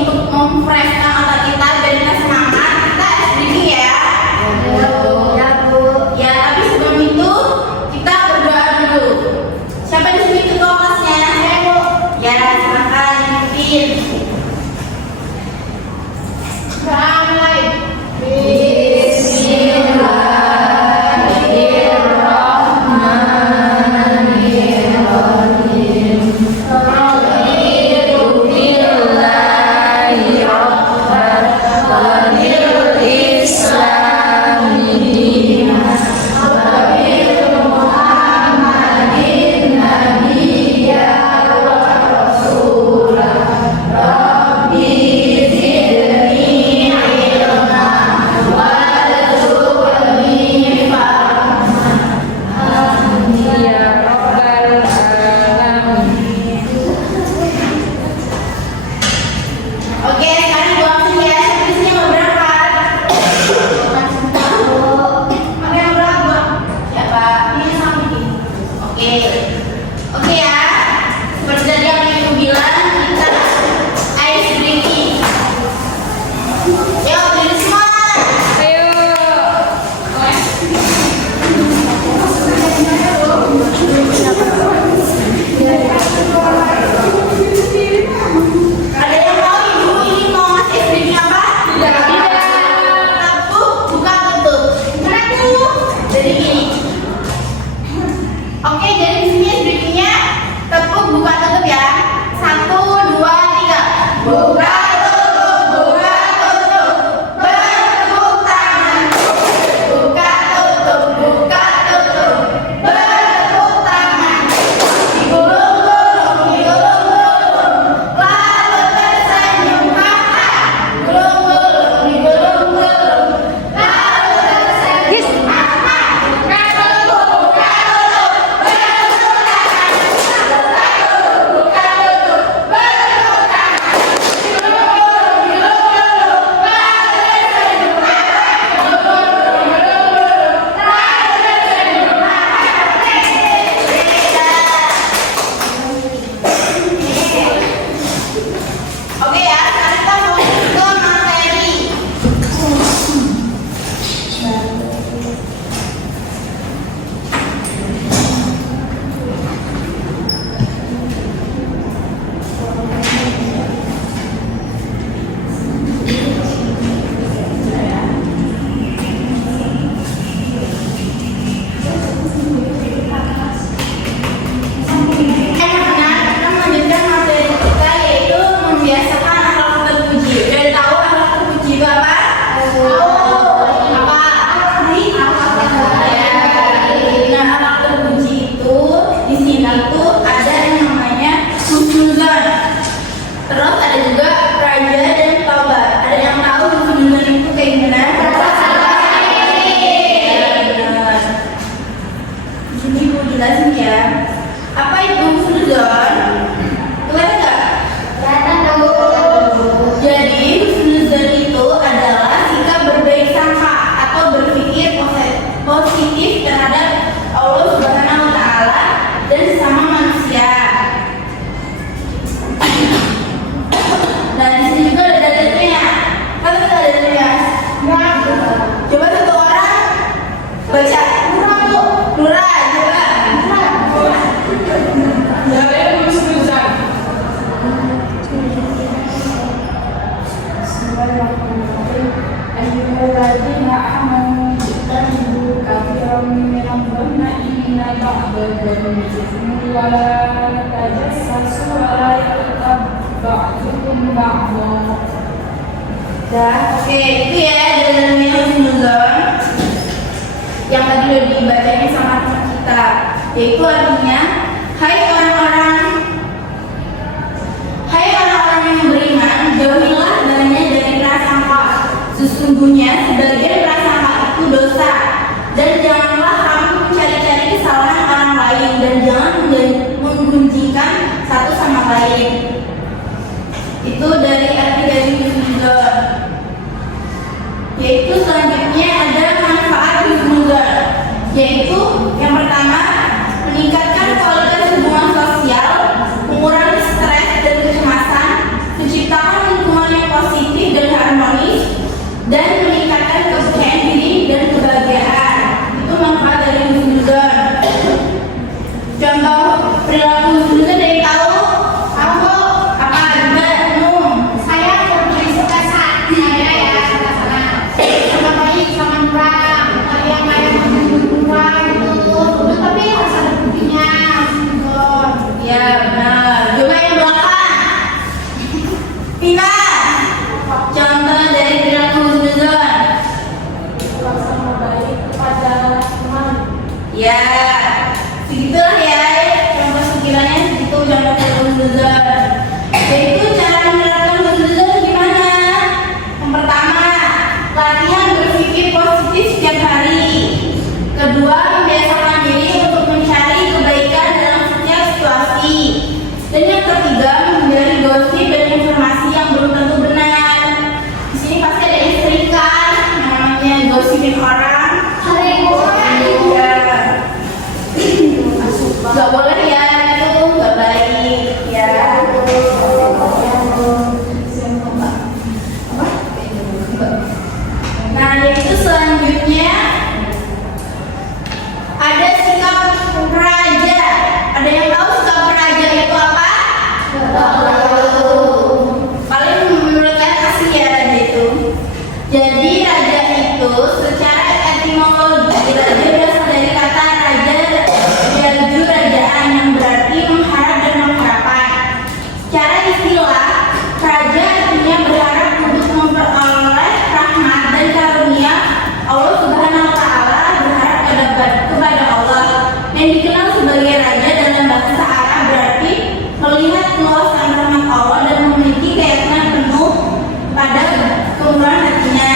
untuk memfreshkan otak kita biar kita semangat, kita speaking ya. Ya Bu. Ya, tapi sebelum itu kita berdoa dulu. Siapa di sini ketua kelasnya? Saya Bu. Ya, silakan ikutin. Ramai. Oke ya, seperti tadi yang aku bilang, kita ice breaking. Yuk, berdiri semua. Ayo. Ada yang tahu ibu ini mau ngasih ice breaking apa? Tidak. Tepuk, buka, tutup. Gerak dulu. Jadi gini. Oke, jadi di sini breakingnya tepuk, buka, tutup ya. 1, 2, 3. Buka, tutup, buka, tutup. Bertepuk tangan. Buka, tutup, buka, tutup. Bertepuk tangan. Digulung-gulung, digulung-gulung. Lalu tersenyum, haha. Gulung-gulung, digulung-gulung. Lalu tersenyum, haha. Oke ya, sekarang kita mau ke materi. Kita melanjutkan materi kita yaitu membiasakan akhlak terpuji. Udah tahu akhlak terpuji itu apa? Apa? Nah, akhlak terpuji itu di sini tuh ada yang namanya husnuzon. Terus ada juga raja dan taubat. Ada yang tahu husnuzon itu kayak gimana? Benar. Di sini gue jelasin ya. Apa itu husnuzon? Kelihatan nggak? Kelihatan dong. Jadi husnuzon itu adalah sikap berbaik sangka atau berpikir positif terhadap Allah Subhanahu wa Ta'ala dan sesama manusia. Nah, di sini juga ada dalilnya. Kalau kita ada dalilnya, coba satu orang baca. Nura, coba. Ayyuhalladzina amanu ijtanibu katsiran minadh dhanni inna ba'dadh-dhanni ithmun wa la tajassasu wa la yaghtab ba'dukum ba'dhan. Oke, itu ya dalilnya husnuzon yang tadi udah dibacain sama teman kita, yaitu artinya hai orang-orang yang beriman, jauhilah badannya dari prasangka. Sesungguhnya sebagian prasangka itu dosa, dan janganlah kamu mencari-cari kesalahan orang lain, dan jangan menggunjingkan satu sama lain. Itu dari arti dari husnuzon. Yaitu selanjutnya ada manfaat husnuzon, yaitu yang pertama meningkatkan kualitas hubungan sosial, mengurangi stres dan kecemasan, menciptakan lingkungan Vina, contoh dari perilaku husnuzon. Sama baik kepada teman. Ya, segitulah ya. Contoh sekiranya segitu contoh perilaku husnuzon. Yaitu cara menerapkan husnuzon gimana? Yang pertama, latihan berpikir positif setiap hari. Kedua, membiasakan diri untuk mencari kebaikan dalam setiap situasi. Dan yang ketiga, menghindari gosip dan informasi yang belum tentu benar. Di sini pasti ada yang sering kan, namanya gosipin orang. Ya, nggak boleh ya, itu nggak baik ya. Nah, yaitu selanjutnya ada sikap raja. Ada yang tahu sikap raja itu apa? Paling menurut kalian asing ya raja itu. Jadi raja itu secara etimologi raja berasal dari kata raja, yaitu rajaan yang berarti mengharap dan pengharapan. Secara istilah, raja artinya berharap untuk memperoleh rahmat dan karunia Allah Subhanahu wa Ta'ala, berharap kepada Allah. Yang dikenal sebagai raja dalam bahasa Arab berarti melihat luasan rahmat Allah dan memiliki keyakinan penuh pada kemurahan hatinya.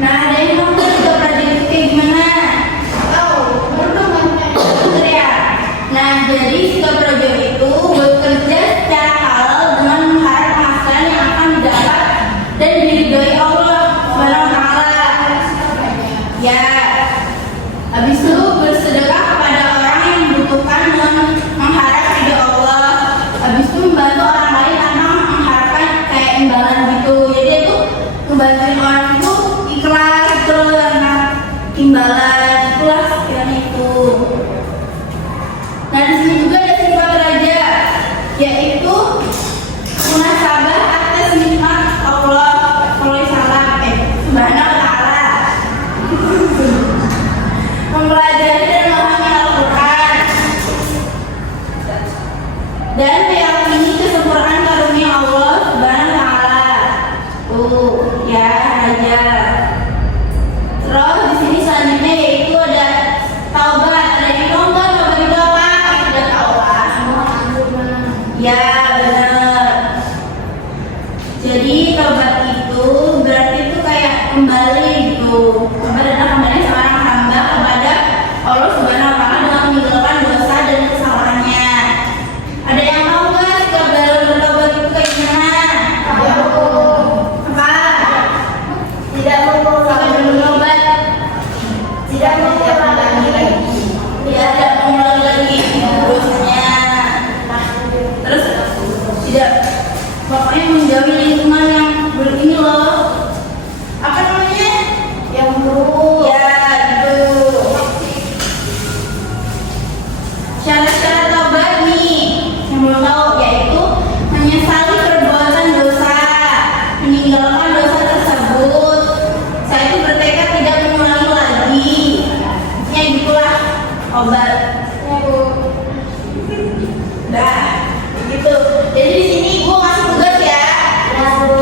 Nah, ada yang mau sikap raja itu kayak gimana? Nah, jadi sikap raja itu bekerja secara halal dengan mengharap penghasilan yang akan didapat dan diridhoi Allah Subhanahu wa Ta'ala. Ya, habis itu bersedekah kepada orang yang membutuhkan dengan mengharap ridho Allah. Habis itu membantu orang lain tanpa mengharapkan kayak imbalan gitu. Jadi itu membantuin orang itu ikhlas terus karena imbalan itulah sekiranya itu. Nah, di sini juga ada sifat raja, yaitu munasabah atas nikmat Allah Subhanahu wa Ta'ala, mempelajari dan memahami Al-Quran, dan meyakini kesempurnaan karunia Allah Subhanahu wa Ta'ala. Ya raja. Terus di sini selanjutnya yaitu ada taubat. Ada yang tahu nggak taubat itu apa? Kita tahu kan? Ya benar. Jadi taubat itu berarti itu kayak kembali gitu. Taubat adalah kembali seorang hamba kepada Allah Subhanahu wa Ta'ala dengan meninggalkan dosa dan kesalahannya. Ada yang tahu nggak sikap dalam bertaubat itu kayak gimana? Apa? Tidak bertobat. Tidak mengulang lagi dosanya. Terus tidak, pokoknya menjauhi lingkungan yang begini loh. Apa namanya? Yang buruk. Ya gitu. Syarat-syarat taubat nih yang belum tahu, yaitu menyesali perbuatan dosa, meninggalkan dosa tersebut. Saya itu bertekad tidak mengulangi lagi. Ya gitulah obat. Ya Bu. Dah, gitu. Jadi di sini gua kasih tugas ya. Ya Bu.